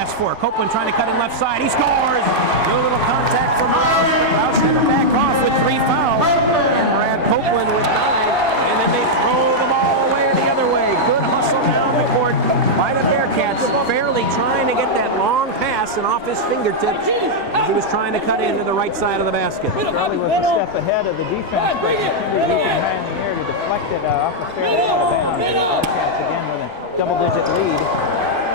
last 4. Copeland trying to cut in left side. He scores! No little contact from Rouse. Rouse had to back off with 3 fouls. And Brad Copeland with 9. And then they throw the ball away the other way. Good hustle down the court by the Bearcats. Fairly trying to get that long pass and off his fingertips as he was trying to cut into the right side of the basket. Charlie was a step ahead of the defense, but McKendree leaping high in the air to deflect it off a fairly out of bounds. And the Bearcats again with a double-digit lead.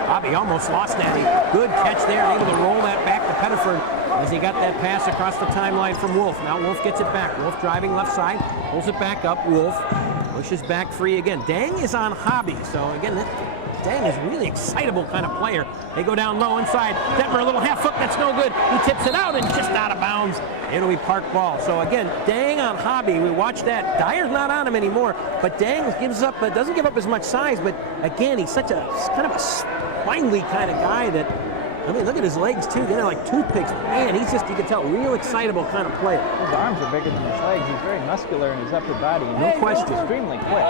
Bobby almost lost that. Good catch there, able to roll that back to Pettiford as he got that pass across the timeline from Wolff. Now Wolff gets it back. Wolff driving left side, pulls it back up. Wolff pushes back free again. Dang is on hobby, so again, Dang is a really excitable kind of player. They go down low inside. Detmer, a little half foot, that's no good. He tips it out and just out of bounds. It'll be park ball. So again, Dang on hobby. We watch that. Dyer's not on him anymore, but Dang gives up, but doesn't give up as much size. But again, he's such a kind of a spindly kind of guy that, I mean, look at his legs too. They're like toothpicks. Man, he's just, you can tell, real excitable kind of player. His arms are bigger than his legs. He's very muscular in his upper body. No question. Extremely quick.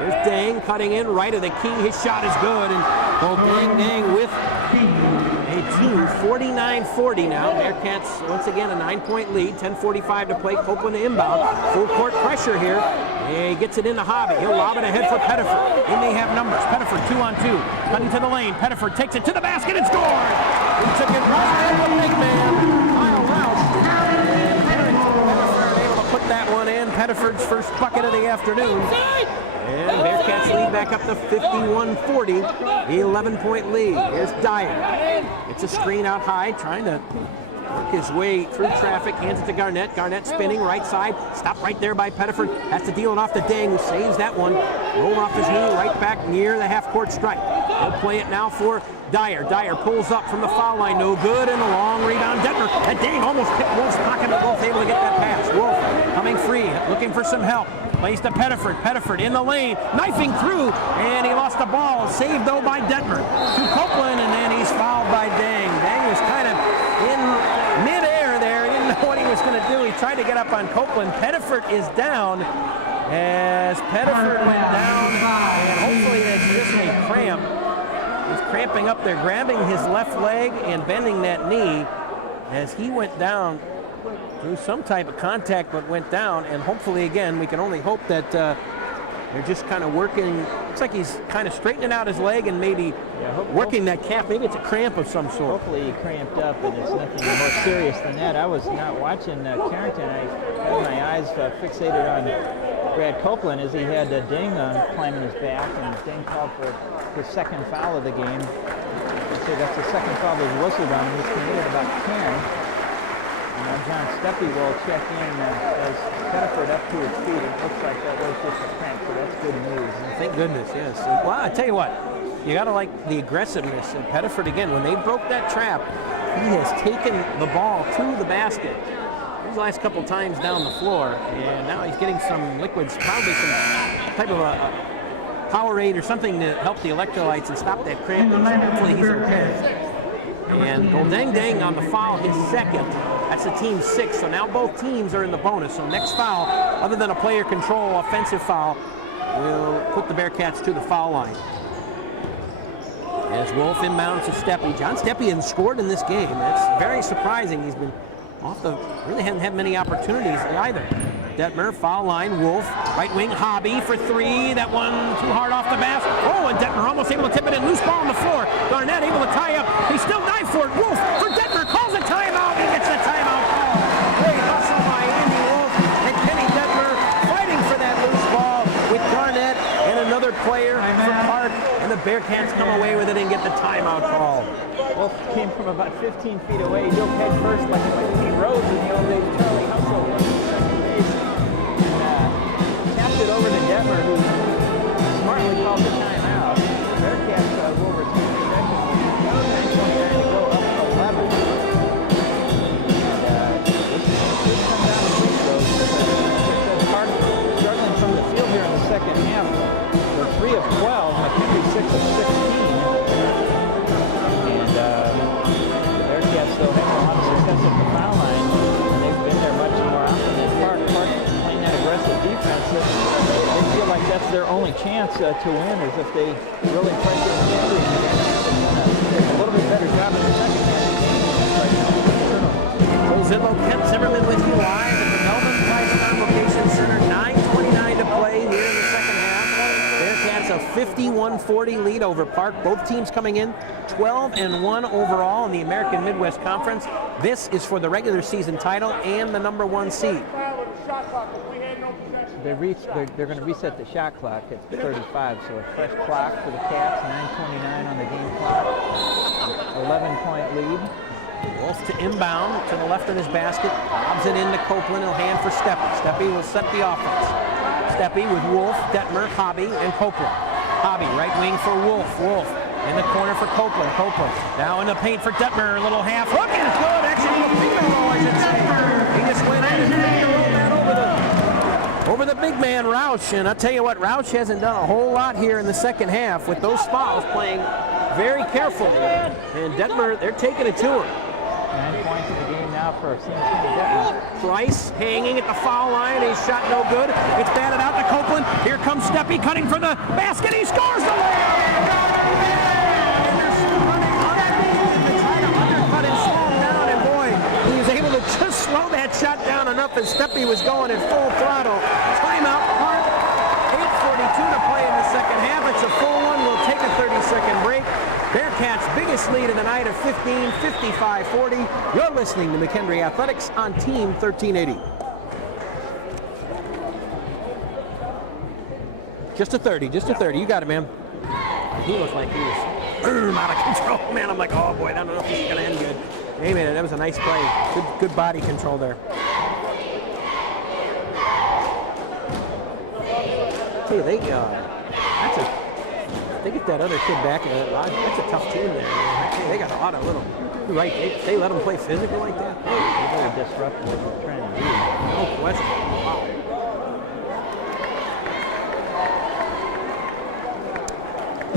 There's Dang cutting in right of the key. His shot is good. And Dang with a team 49-40 now. Bearcats once again a 9-point lead. 10:45 to play. Copeland inbound. Full court pressure here. And he gets it into Hobby. He'll lob it ahead for Pettiford. He may have numbers. Pettiford 2-on-2. Cutting to the lane. Pettiford takes it to the basket and scores. He took it right at the big man, Kyle Rouse. And Pettiford able to put that one in. Pettiford's first bucket of the afternoon. And Bearcats lead back up to 51-40. 11-point lead. Here's Dyer. It's a screen out high, trying to work his way through traffic. Hands it to Garnett. Garnett spinning right side. Stopped right there by Pettiford. Has to deal it off to Dang, who saves that one. Roll off his knee right back near the half-court stripe. He'll play it now for Dyer. Dyer pulls up from the foul line. No good. And a long rebound. Detmer. And Dang almost hit Wolff's pocket, but Wolff able to get that pass. Wolff coming free, looking for some help. Plays to Pettiford. Pettiford in the lane, knifing through, and he lost the ball. Saved though by Detmer. To Copeland, and then he's fouled by Dang. Dang was kind of in midair there. He didn't know what he was going to do. He tried to get up on Copeland. Pettiford is down as Pettiford went down, and hopefully that's just a cramp. He's cramping up there, grabbing his left leg and bending that knee as he went down through some type of contact, but went down. And hopefully, again, we can only hope that they're just kind of working. Looks like he's kind of straightening out his leg and maybe working that calf. Maybe it's a cramp of some sort. Hopefully he cramped up, and it's nothing more serious than that. I was not watching Carrington. I had my eyes fixated on Brad Copeland as he had Dang climbing his back, and Dang called for his second foul of the game. So that's the second foul that was whistled on him. He's committed about 10. John Steppe will check in as Pettiford up to his feet. It looks like that was just a cramp, so that's good news. Thank goodness, yes. Well, I tell you what, you got to like the aggressiveness. And Pettiford, again, when they broke that trap, he has taken the ball to the basket. These last couple times down the floor, and now he's getting some liquids, probably some type of a Powerade or something to help the electrolytes and stop that cramp. And hopefully he's okay. And Dang on the foul, his second. That's the team's 6th, so now both teams are in the bonus. So next foul, other than a player control offensive foul, will put the Bearcats to the foul line. As Wolff inbounds to Steppe. John Steppe hasn't scored in this game. That's very surprising. He's been off the, really hasn't had many opportunities either. Detmer, foul line, Wolff, right wing, Hobby for 3. That one too hard off the basket. Oh, and Detmer almost able to tip it in. Loose ball on the floor. Garnett able to tie up. He still dived for it. Wolff for Detmer, calls a timeout. He gets the timeout call. Great hustle by Andy Wolff and Kenny Detmer fighting for that loose ball with Garnett and another player from Park. And the Bearcats come away with it and get the timeout call. Wolff came from about 15 feet away. He dove head first like he rose in the old days. Charlie Hustle was in second base. Tapped it over to Detmer, who smartly called the timeout. Bearcats will retain possession. 9:29 to go, up 11. And this comes down to free throws. Park struggling from the field here in the second half. They're 3 of 12. McKendree 6 of 16. And the Bearcats, though, having a lot of success at the foul line, and they've been there much more often than Park. Park playing that aggressive defense. They feel like that's their only chance to win, is if they really pressure McKendree. A little bit better job 51-40 lead over Park. Both teams coming in 12-1 overall in the American Midwest Conference. This is for the regular season title and the number 1 seed. They're going to reset the shot clock at 35, so a fresh clock for the Cats, 9:29 on the game clock, 11-point lead. Wolff to inbound to the left of his basket, lobs it into Copeland. He'll hand for Steppe. Steppe will set the offense. Steppe with Wolff, Detmer, Hobby, and Copeland. Hobby, right wing for Wolff. Wolff in the corner for Copeland. Copeland now in the paint for Detmer. A little half hook is good. Actually, a little finger roll, I should say. He just went in and rolled that over the big man, Roush. And I'll tell you what, Roush hasn't done a whole lot here in the second half with those fouls, playing very carefully. And Detmer, they're taking it to him. 9 points in the game now for Detmer. Price hanging at the foul line. His shot no good. It's batted out to Copeland. Here comes Steppe cutting for the basket. He scores the layup. Just slow that shot down enough as Steppe was going at full throttle. Timeout, Park. 8:42 to play in the second half. It's a full one. We'll take a 30-second break. Bearcats' biggest lead of the night of 15, 55-40. You're listening to McKendree Athletics on Team 1380. Just a 30, just a 30. You got it, man. He looked like he was out of control, man. I'm like, oh boy, I don't know if this is going to end good. Hey man, that was a nice play. Good body control there. Hey, they get that other kid back. That's a tough team there. Man. They got a lot of little. Right, they let them play physical like that. They're really disruptive what they're trying to do. No question. Wow.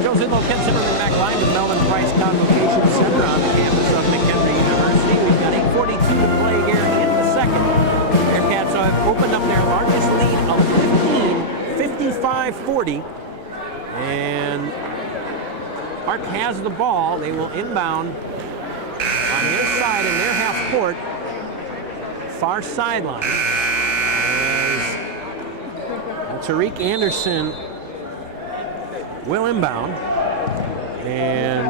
Joe Zidlow, Ken Zimmerman back line with Melvin Price Convocation Center on the campus of McKendree University. We've got 8:42 to play here in the second. Bearcats have opened up their largest lead of 15, 55-40. And Park has the ball. They will inbound on their side in their half court. Far sideline. And Tariq Anderson will inbound, and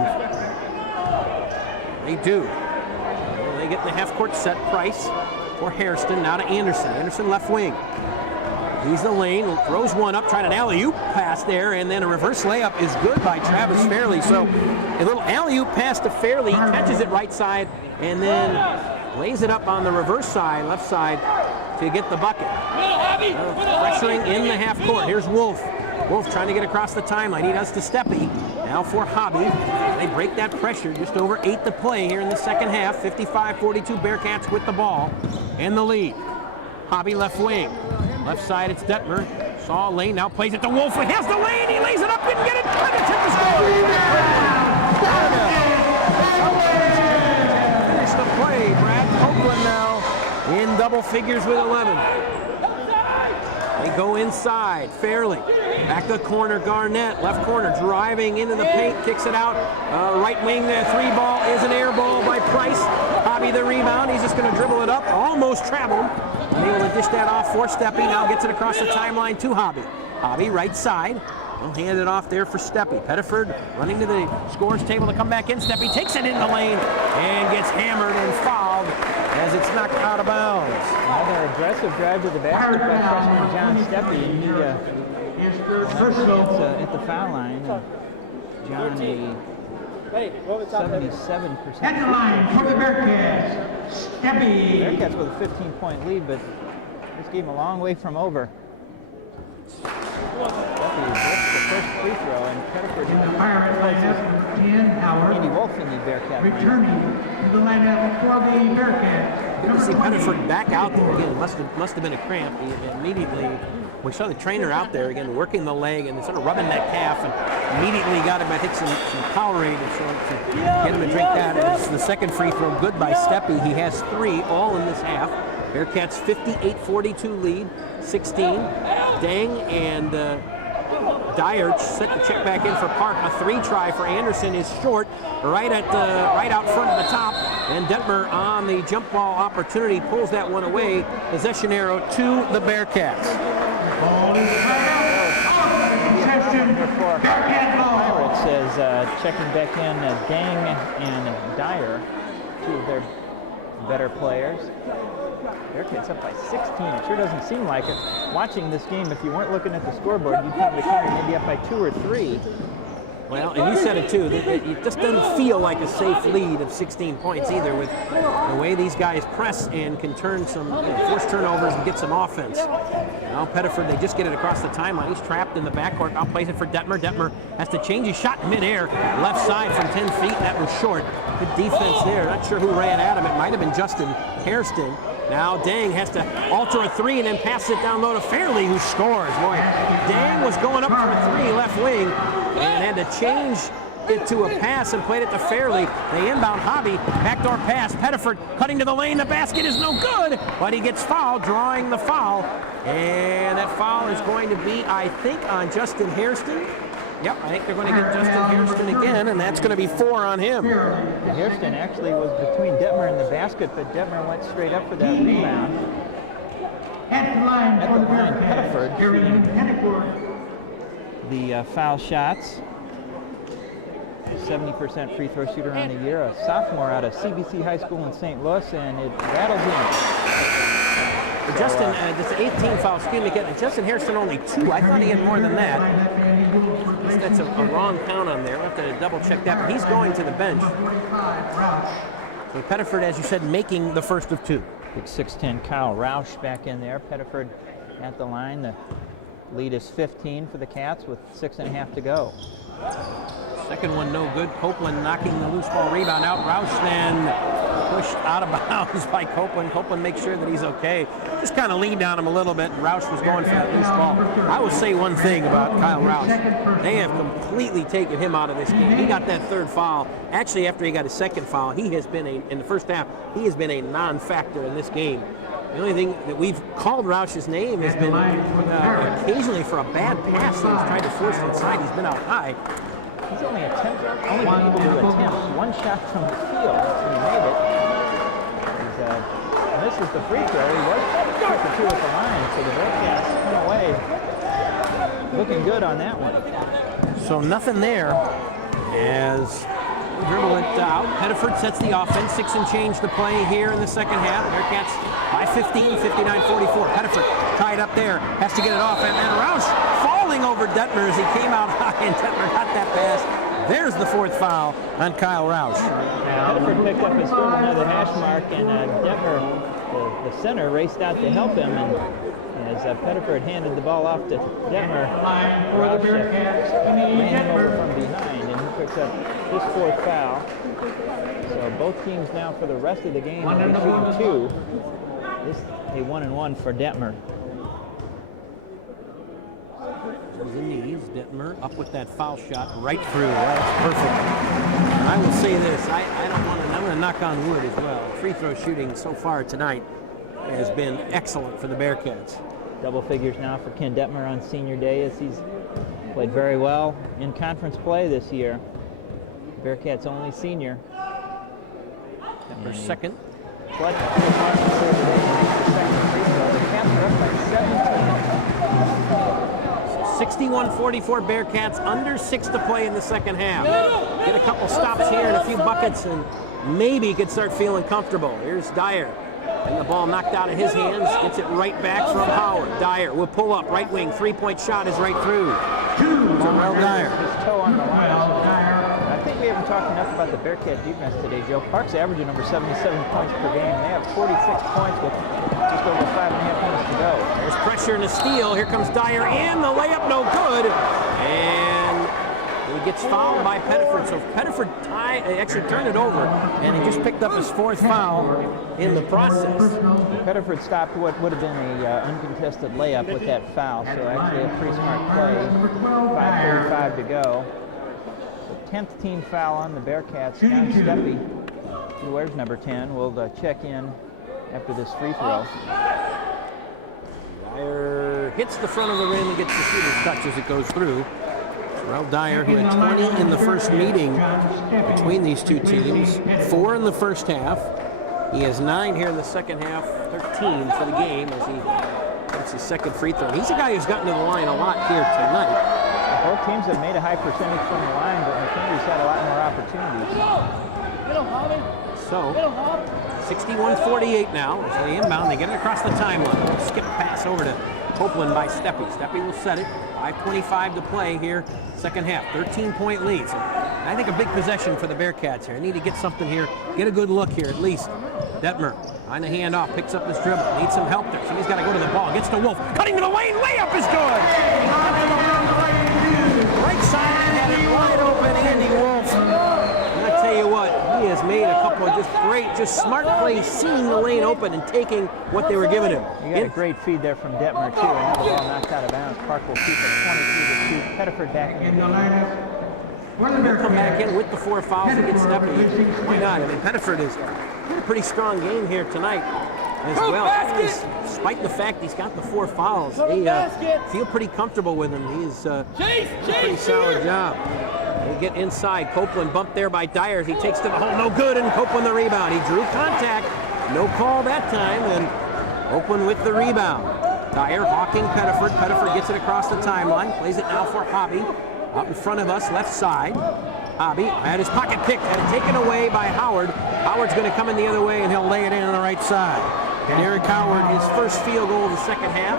they do. Well, they get the half-court set. Price for Hairston, now to Anderson. Anderson left wing. He's the lane, throws one up, trying an alley-oop pass there, and then a reverse layup is good by Travis Fairley. So a little alley-oop pass to Fairley, catches it right side, and then lays it up on the reverse side, left side, to get the bucket. Pressuring in the half court. Here's Wolff. Wolff trying to get across the timeline. He does to Steppe. Now for Hobby. They break that pressure. Just over 8 to play here in the second half. 55-42 Bearcats with the ball and the lead. Hobby left wing. Left side it's Detmer. Saw a lane. Now plays it to Wolff. He has the lane. He lays it up. Didn't get it. Trying to tip the score. Finish the play. Brad Copeland now in double figures with 11. They go inside. Fairley. Back to the corner. Garnett. Left corner. Driving into the paint. Kicks it out. Right wing there. 3 ball is an air ball by Price. Hobby the rebound. He's just going to dribble it up. Almost traveled. Able to dish that off for Steppe. Now gets it across the timeline to Hobby. Hobby right side. He'll hand it off there for Steppe. Pettiford running to the scores table to come back in. Steppe takes it in the lane and gets hammered and fouled as it's knocked out of bounds. Another aggressive drive to the basket by freshman John Steppe. And he at the foul line. John, a 77%. At the line for the Bearcats, Steppe. Bearcats with a 15-point lead, but this game a long way from over. Steppe gets the first free throw, and Pettiford In the Pirate lineup, 10 Howard. Andy Wolff in the Bearcat Returning to the lineup for the Bearcats. Good to see Pettiford back out there again. Must have been a cramp. He immediately, we saw the trainer out there again working the leg and sort of rubbing that calf, and immediately got him, I think, some Powerade to get him to drink that. And it's the second free throw, good by Steppe. He has 3 all in this half. Bearcats 58-42 lead, 16. Dang and Dyer set the check back in for Park. A 3 try for Anderson is short, right out front of the top. And Detmer on the jump ball opportunity pulls that one away. Possession arrow to the Bearcats. for Pirates as checking back in Dang and Dyer, two of their better players. Bearcats up by 16. It sure doesn't seem like it. Watching this game, if you weren't looking at the scoreboard, you'd think McKendree may be up by 2 or 3. Well, and you said it too, it just doesn't feel like a safe lead of 16 points either with the way these guys press and can turn some, force turnovers and get some offense. Now Pettiford, they just get it across the timeline. He's trapped in the backcourt. Now plays it for Detmer. Detmer has to change his shot in midair. Left side from 10 feet. That was short. Good defense there. Not sure who ran at him. It might have been Justin Hairston. Now Dang has to alter a 3 and then pass it down low to Fairley, who scores. Boy, Dang was going up for a 3 left wing and had to change it to a pass and played it to Fairley. They inbound Hobby, backdoor pass. Pettiford cutting to the lane. The basket is no good, but he gets fouled, drawing the foul. And that foul is going to be, I think, on Justin Hairston. Yep, I think they're going to get Justin Hairston again, and that's going to be 4 on him. Hairston actually was between Detmer and the basket, but Detmer went straight up for that rebound. At the line, Pettiford the foul shots. 70% free throw shooter on the year, a sophomore out of CBC High School in St. Louis, and it rattles in. Justin, this 18 foul, excuse me, Justin Hairston only 2. I thought he had more than that. That's a wrong count on there. We'll have to double check that, but he's going to the bench. So Pettiford, as you said, making the first of 2. Big 6'10" Kyle Roush back in there. Pettiford at the line. The lead is 15 for the Cats with 6.5 to go. Second one no good. Copeland knocking the loose ball rebound out. Roush then pushed out of bounds by Copeland. Copeland makes sure that he's okay. Just kind of leaned on him a little bit. Roush was going for that loose ball. I will say one thing about Kyle Roush. They have completely taken him out of this game. He got that 3rd foul. Actually, after he got his 2nd foul, he has been in the first half, he has been a non-factor in this game. The only thing that we've called Roush's name has been occasionally for a bad pass that he's tried to force inside. He's been out high. He's only been able to attempt 1 shot from the field, so he made it. Misses the free throw. He was quick to 2 at the line, so the Bearcats come away looking good on that one. So nothing there as we dribble it out. Pettiford sets the offense. 6 and change to play here in the second half. Bearcats by 15, 59-44. Pettiford tied up there, has to get it off, and then Roush falling over Detmer as he came out high, and Detmer got that pass. There's the 4th foul on Kyle Roush. Pettiford picked up his 4th near the hash mark, and Detmer, the center, raced out to help him, and as Pettiford handed the ball off to Detmer, Roush ran him over from behind, and he picks up his 4th foul. So both teams now for the rest of the game will be shooting 2. This is a 1-and-1 for Detmer. The knees, Detmer up with that foul shot right through. That's perfect. And I will say this, I'm going to knock on wood as well. Free throw shooting so far tonight has been excellent for the Bearcats. Double figures now for Ken Detmer on senior day as he's played very well in conference play this year. Bearcats' only senior. Detmer's second. Clutch the second free throw. The Cats are up by 17. 61-44 Bearcats, under 6 to play in the second half. Get a couple stops here and a few buckets and maybe could start feeling comfortable. Here's Dyer. And the ball knocked out of his hands, gets it right back from Howard. Dyer will pull up, right wing, 3-point shot is right through. Terrell Dyer. His toe on the line. I think we haven't talked enough about the Bearcat defense today, Joe. Park's averaging over 77 points per game. They have 46 points with just over 5.5 minutes to go. There's pressure and a steal. Here comes Dyer in. The layup no good. And he gets fouled by Pettiford. So Pettiford actually turned it over, and he just picked up his 4th foul in the process. Pettiford stopped what would have been a uncontested layup with that foul. So actually a pretty smart play. 5:35 to go. The 10th team foul on the Bearcats. John Steppe, who wears number 10, will check in after this free throw. Dyer hits the front of the rim and gets the shooter's touch as it goes through. Terrell Dyer, who had 20 in the first meeting between these two teams, 4 in the first half. He has 9 here in the second half, 13 for the game as he gets his second free throw. He's a guy who's gotten to the line a lot here tonight. Both teams have made a high percentage from the line, but McKendree's had a lot more opportunities. So, 61-48 now. As they inbound, they get it across the timeline. Skip pass over to Copeland by Steppe. Steppe will set it. 5:25 to play here, second half. 13-point lead. So I think a big possession for the Bearcats here. I need to get something here, get a good look here at least. Detmer on the handoff, picks up his dribble. Needs some help there. Somebody's got to go to the ball. Gets to Wolff. Cutting to the lane. Layup is good. Right side had it wide open. Andy Wolff. And I tell you what, he has made a couple of just great, just smart plays, seeing the lane open and taking what they were giving him. You got a great feed there from Detmer too. And now the ball knocked out of bounds. Park will keep it 22-2. Pettiford back in the game. He'll come back in with the 4 fouls and get Steppe. Why not? I mean, Pettiford is a pretty strong game here tonight as well. Despite the fact he's got the 4 fouls, they feel pretty comfortable with him. He's a pretty solid job. They get inside. Copeland bumped there by Dyers. He takes to the hole. No good, and Copeland the rebound. He drew contact. No call that time, and Copeland with the rebound. Dyer hawking Pettiford. Pettiford gets it across the timeline. Plays it now for Hobby. Out in front of us, left side. Hobby had his pocket picked, had it taken away by Howard. Howard's going to come in the other way, and he'll lay it in on the right side. And Eric Howard, his first field goal of the second half.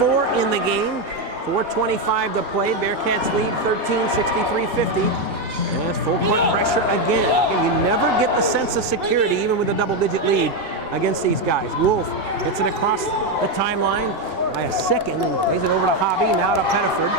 4 in the game. 4:25 to play. Bearcats lead 13, 63-50. And it's full court pressure again. You never get the sense of security, even with a double-digit lead, against these guys. Wolff gets it across the timeline by a second and plays it over to Hobby, now to Pettiford.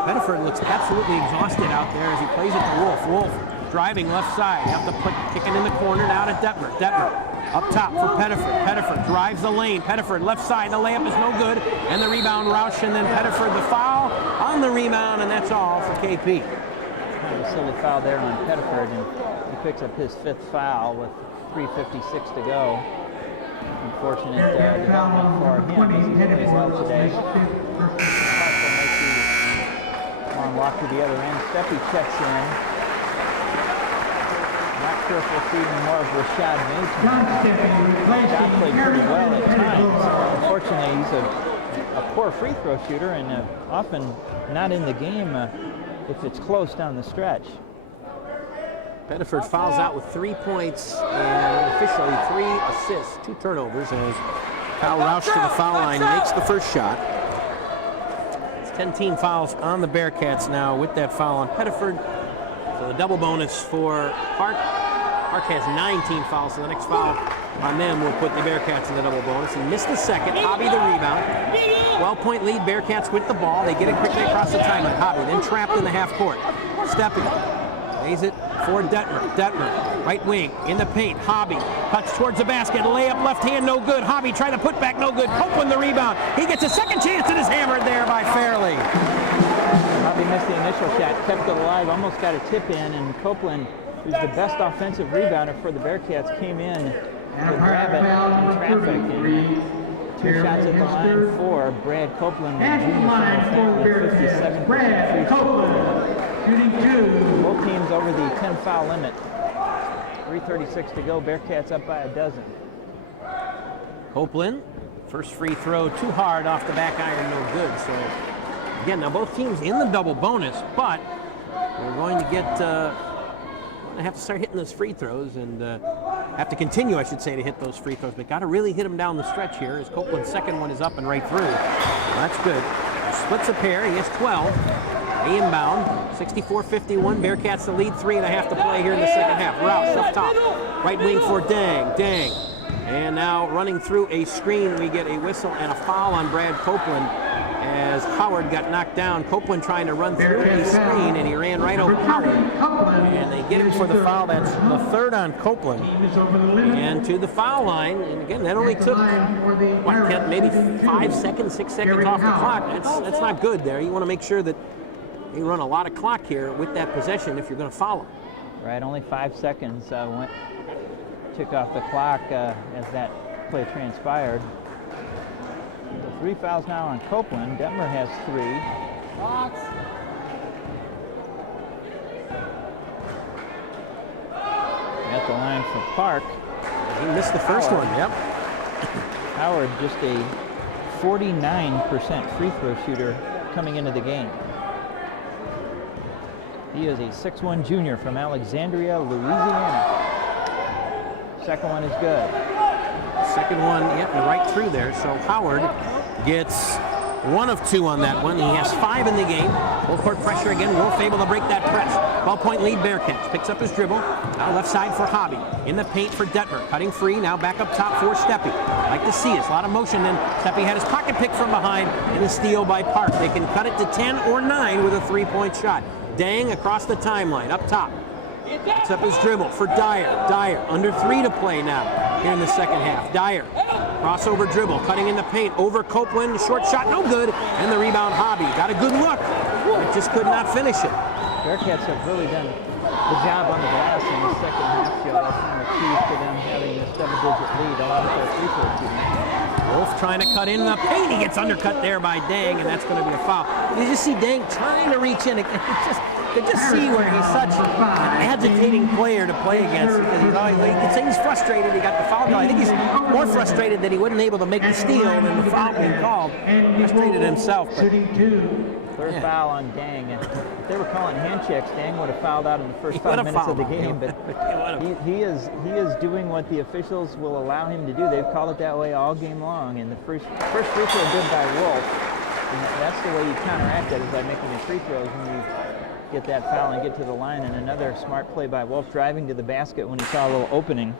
Pettiford looks absolutely exhausted out there as he plays it to Wolff. Wolff driving left side. You have to put kicking in the corner now to Detmer. Detmer up top for Pettiford. Pettiford drives the lane. Pettiford left side. The layup is no good. And the rebound Roush, and then Pettiford the foul on the rebound, and that's all for KP. A silly foul there on Pettiford, and he picks up his 5th foul with 3:56 to go. Unfortunate development for him. He's played well today. Long walk to the other end. Steppe checks in. Not sure if we'll see more of Rashad Mason. John played pretty well at times. Unfortunately, he's a poor free throw shooter and often not in the game if it's close down the stretch. Pettiford fouls out with 3 points and officially 3 assists, 2 turnovers as Kyle Roush to the foul line makes the first shot. 10 team fouls on the Bearcats now with that foul on Pettiford. So the double bonus for Park. Park has 9 team fouls, so the next foul on them will put the Bearcats in the double bonus. He missed the second. Hobby the rebound. 12-point lead. Bearcats with the ball. They get it quickly across the timeline. Hobby then trapped in the half court. Steppe lays it for Detmer. Detmer, right wing, in the paint. Hobby cuts towards the basket. Layup left hand, no good. Hobby trying to put back, no good. Copeland the rebound. He gets a second chance and is hammered there by Fairley. Hobby missed the initial shot, kept it alive, almost got a tip in, and Copeland, who's the best offensive rebounder for the Bearcats, came in to grab it in traffic. And 2 shots at the line for Brad Copeland. And from the line for Bearcats, Brad Copeland, shooting 2. Both teams over the 10 foul limit. 3:36 to go. Bearcats up by a dozen. Copeland, first free throw too hard off the back iron, no good. So again, now both teams in the double bonus, but we're going to get have to start hitting those free throws and have to continue, I should say, to hit those free throws. But got to really hit them down the stretch here as Copeland's second one is up and right through. Well, that's good. He splits a pair. He has 12. They inbound. 64-51. Bearcats the lead. 3.5 to play here in the second half. Roush up top. Right wing for Dang. Dang. And now running through a screen, we get a whistle and a foul on Brad Copeland as Howard got knocked down. Copeland trying to run through the screen, and he ran right over Howard. And they get him for the foul. That's the 3rd on Copeland. And to the foul line, and again, that only took, what, Kent, maybe 5 seconds, 6 seconds off the clock. That's not good there. You want to make sure that you run a lot of clock here with that possession if you're going to foul him. Right, only 5 seconds took off the clock as that play transpired. 3 fouls now on Copeland. Detmer has 3. At the line for Park. He missed the first one, yep. Howard, just a 49% free throw shooter coming into the game. He is a 6'1" junior from Alexandria, Louisiana. Second one is good. Second one, yep, right through there. So Howard gets 1 of 2 on that one. He has 5 in the game. Full court pressure again. Wolff able to break that press. 12-point lead Bearcats. Picks up his dribble. Now left side for Hobby. In the paint for Detmer. Cutting free. Now back up top for Steppe. Like to see it. A lot of motion. Then Steppe had his pocket pick from behind and a steal by Park. They can cut it to 10 or 9 with a 3-point shot. Dang across the timeline. Up top. Picks up his dribble for Dyer. Dyer under 3 to play now here in the second half. Dyer. Crossover dribble, cutting in the paint, over Copeland, short shot, no good, and the rebound Hobby. Got a good look, but just could not finish it. Bearcats have really done the job on the glass in the second half, Joe. That's one of the keys to them having this double-digit lead along with their free throw shooting. Wolff trying to cut in the paint. He gets undercut there by Dang, and that's going to be a foul. You just see Dang trying to reach in. You just see where he's such an agitating player to play against. Because he's frustrated. He got the foul call. I think he's more frustrated that he wasn't able to make the steal than the foul being called. Frustrated himself. But, third foul on Dang. And if they were calling hand checks, Dang would have fouled out in the first 5 minutes of the game. But he is doing what the officials will allow him to do. They've called it that way all game long. And the first free throw good by Wolff. And that's the way you counteract that, is by making the free throws when you get that foul and get to the line. And another smart play by Wolff, driving to the basket when he saw a little opening.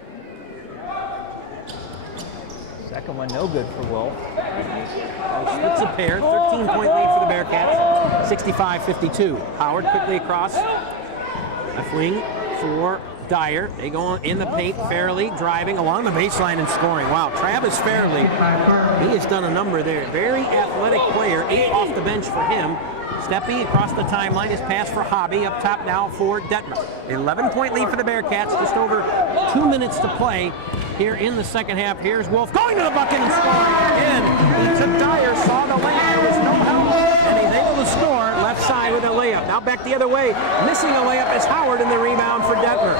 Second one no good for Wolff. Splits a pair, 13-point lead for the Bearcats, 65-52. Howard quickly across, left wing for Dyer. They go in the paint, Fairley driving along the baseline and scoring. Wow, Travis Fairley, he has done a number there. Very athletic player, 8 off the bench for him. Steppe across the timeline, his pass for Hobby, up top now for Detmer. 11-point lead for the Bearcats, just over 2 minutes to play here in the second half. Here's Wolff going to the bucket and scoring again. He took Dyer, saw the layup, there was no help, and he's able to score left side with a layup. Now back the other way, missing a layup is Howard, and the rebound for Detmer.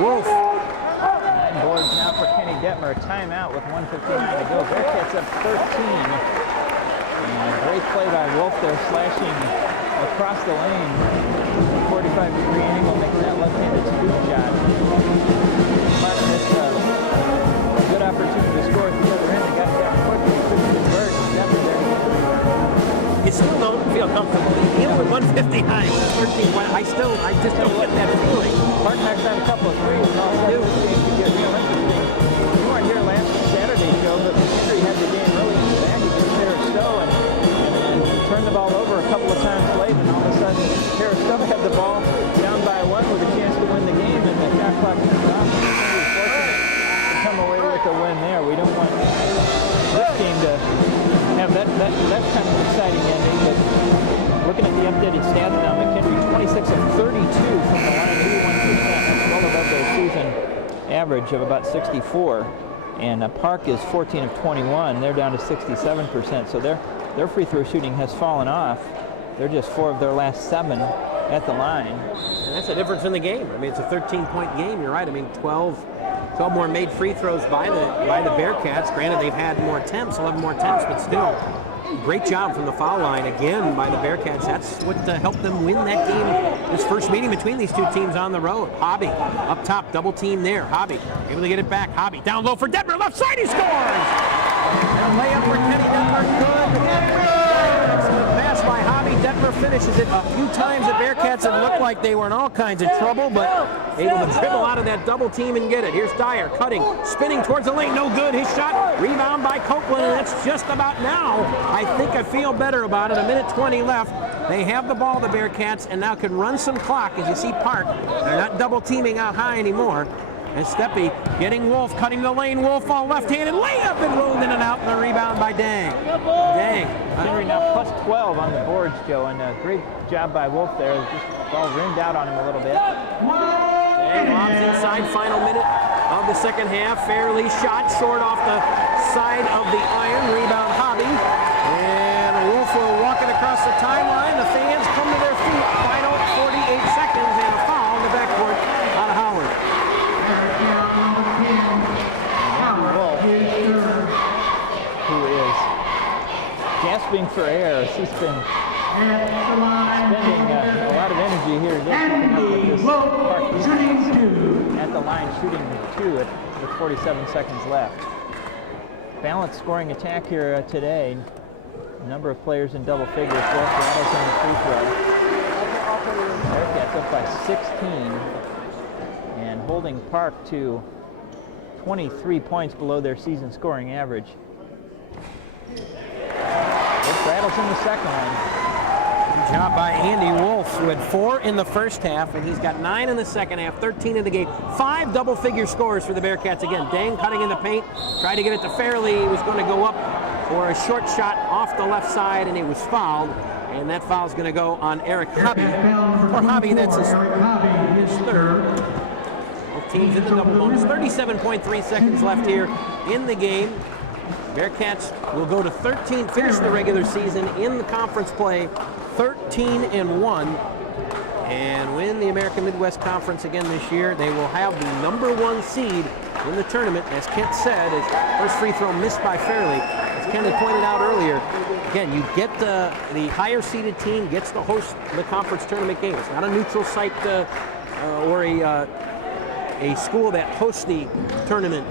Wolff. 9 boards now for Kenny Detmer. A timeout with 1:59 to go. Bearcats up 13. And great play by Wolff there, slashing across the lane. 45-degree angle, making that left-handed scoop shot. But it's a good opportunity to score at the other end. They got it down quickly, couldn't convert. Detmer there to get the rebound. You still don't feel comfortable. Even with 159, 13, I just don't get that feeling. Park knocks out a couple of threes, and all of a sudden this game could get real interesting. You weren't here last Saturday, Joe, but McKendree had the game early in the back against Harris-Stowe and turned the ball over a couple of times late, and all of a sudden Harris-Stowe had the ball down by 1 with a chance to win the game, and the shot clock turned off. McKendree was fortunate to come away with a win there. We don't want this game to have that kind of exciting ending, but looking at the updated stats now, McKendree 26 of 32 from the line, 81%. That's well above their season average of about 64. And Park is 14 of 21. They're down to 67%. So their free throw shooting has fallen off. They're just 4 of their last 7 at the line. And that's the difference in the game. I mean, it's a 13-point game. You're right. I mean, 12 more made free throws by the Bearcats. Granted, they've had more attempts, 11 more attempts, but still, great job from the foul line again by the Bearcats. That's what helped them win that game, this first meeting between these two teams on the road. Hobby up top, double team there. Hobby able to get it back. Hobby down low for Detmer, left side, he scores! And a layup for Kenny Detmer, good. Pass by Hobby. Detmer finishes it. A few times the Bearcats have looked like they were in all kinds of trouble, but able to dribble out of that double team and get it. Here's Dyer cutting, spinning towards the lane, no good. His shot, rebound by Copeland, and that's just about now. I think I feel better about it. 1:20 left. They have the ball, the Bearcats, and now can run some clock. As you see Park, they're not double teaming out high anymore. And Steppe getting Wolff, cutting the lane. Wolff all left-handed, layup and rolled in and out, and the rebound by Dang. Dang. Henry now plus 12 on the boards, Joe, and a great job by Wolff there. Just ball rimmed out on him a little bit. Dang lobs inside, final minute of the second half. Fairly shot short off the side of the iron. Rebound Hobby. And Wolff will walk it across the timeline. The fans come to their feet. Final 48 seconds and a foul in the backcourt on Howard. Wolff, who is gasping for air. He's been At the line. Spending a lot of energy here to get keeping up with this Park defense. Shooting 2. At the line, shooting 2 with 47 seconds left. Balanced scoring attack here today. Number of players in double figures. Wolff rattles in the free throw. Bearcats up by 16 and holding Park to 23 points below their season scoring average. Wolff rattles in the second line. Good job by Andy Wolff, who had 4 in the first half, and he's got 9 in the second half, 13 in the game. 5 double-figure scores for the Bearcats again. Dang cutting in the paint, tried to get it to Fairley. He was going to go up for a short shot off the left side, and he was fouled. And that foul is going to go on Eric Hobby. For Hobby, that's his third. Both teams in the double bonus. 37.3 seconds left here in the game. Bearcats will go to 13, finish the regular season in the conference play 13-1, and win the American Midwest Conference again this year. They will have the #1 seed in the tournament, as Kent said. His first free throw missed by Fairley. As Kent had pointed out earlier, again, you get the higher seeded team gets to host the conference tournament game. It's not a neutral site or a school that hosts the tournament.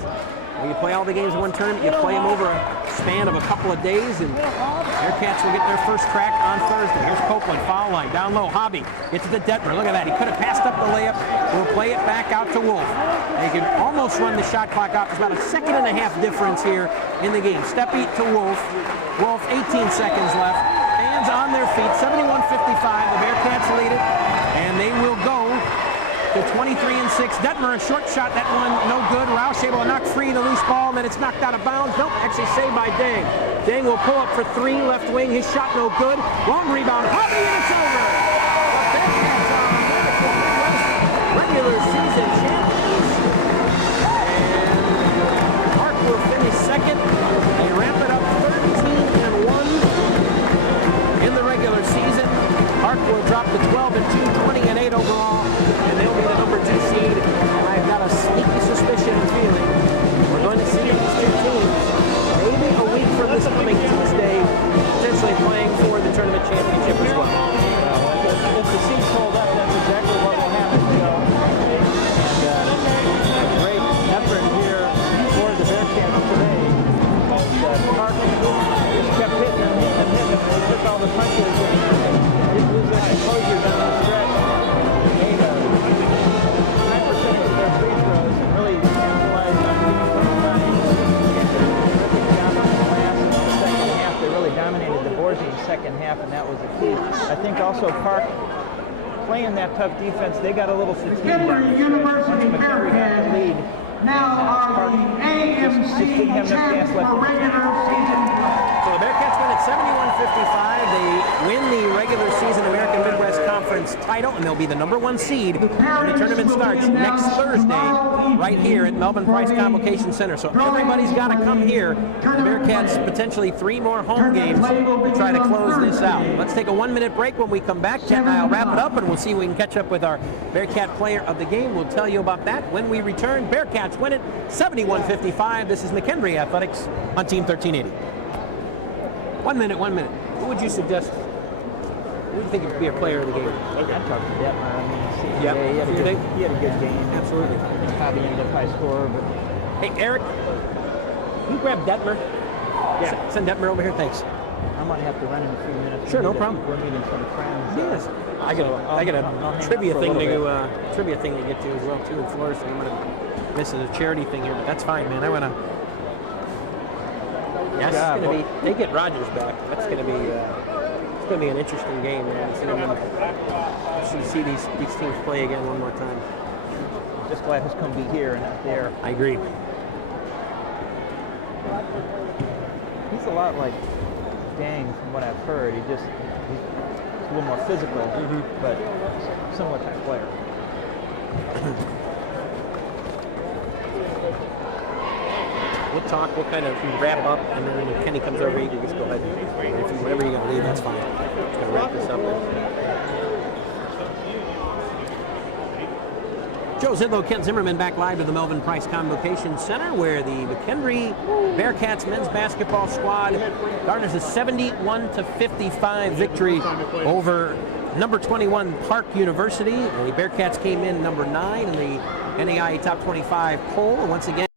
You play all the games in one tournament, you play them over a span of a couple of days, and Bearcats will get their first crack on Thursday. Here's Copeland, foul line, down low, Hobby gets to the Detmer. Look at that, he could have passed up the layup. We'll play it back out to Wolff. They can almost run the shot clock out. There's about a 1.5 second difference here in the game. Steppy to Wolff. Wolff, 18 seconds left. Fans on their feet, 71-55. The Bearcats lead it, and they will go to 23-6. Detmer, a short shot, that one no good. Roush able to knock free the loose ball, and then it's knocked out of bounds. Nope, actually saved by Dang. Dang will pull up for 3, left wing. His shot no good. Long rebound, Hobby, and it's over. The Bearcats are American Midwest regular season champions. And Park will finish second. They ramp it up 13-1 in the regular season. Park will drop to 12-2, 20-8 overall, and they'll be the #2 seed. And I've got a sneaky suspicion and feeling we're going to see these two teams, maybe a week from this coming Tuesday, potentially playing for the tournament championship as well. If the seats hold up, that's exactly what will happen. And a great effort here for the Bearcats today. Park just kept hitting them. They took all the punches and didn't lose their composure down the stretch. Made 9% of their free throws and really capitalized on being from behind. Terrific job on the glass in the second half. They really dominated the boards in the second half, and that was the key. I think also Park playing that tough defense, they got a little fatigued. McKendree University Bearcats lead. Now are the AMC champs for regular season. So the Bearcats win at 71-55. They win the regular season American Midwest Conference title, and they'll be the #1 seed when the tournament starts next Thursday right here at Melvin Price Convocation Center. So everybody's got to come here. The Bearcats potentially 3 more home games to try to close this out. Let's take a 1-minute break. When we come back, Ken and I will wrap it up, and we'll see if we can catch up with our Bearcat player of the game. We'll tell you about that when we return. Bearcats win it 71-55. This is McKendree Athletics on Team 1380. 1 minute. Who would you suggest? Who would you think would be a player of the game? I'd talk to Detmer. I mean, Yeah. he had a good game. Absolutely. Probably ended up high score, but Hey, Eric, can you grab Detmer? Yeah. Send Detmer over here, thanks. I might have to run in a few minutes. Sure, no problem. We're meeting some friends. Yes. I got a trivia thing to get to as well too in Florida. So I'm gonna miss a charity thing here, but that's fine, man. I wanna. Yes, it's gonna be. They get Rogers back. That's gonna be. It's gonna be an interesting game, man. I should see these teams play again one more time. Just glad he's going to be here and not there. I agree. He's a lot like Dang from what I've heard. He's a little more physical, but similar type player. We'll talk. We'll kind of wrap up, and then when Kenny comes over, you can just go ahead. Whatever you're going to leave, that's fine. Just going to wrap this up. Joe Zidlow, Ken Zimmerman back live to the Melvin Price Convocation Center, where the McKendree Bearcats men's basketball squad garners a 71-55 victory over number 21 Park University. The Bearcats came in number 9 in the NAIA Top 25 poll. Once again,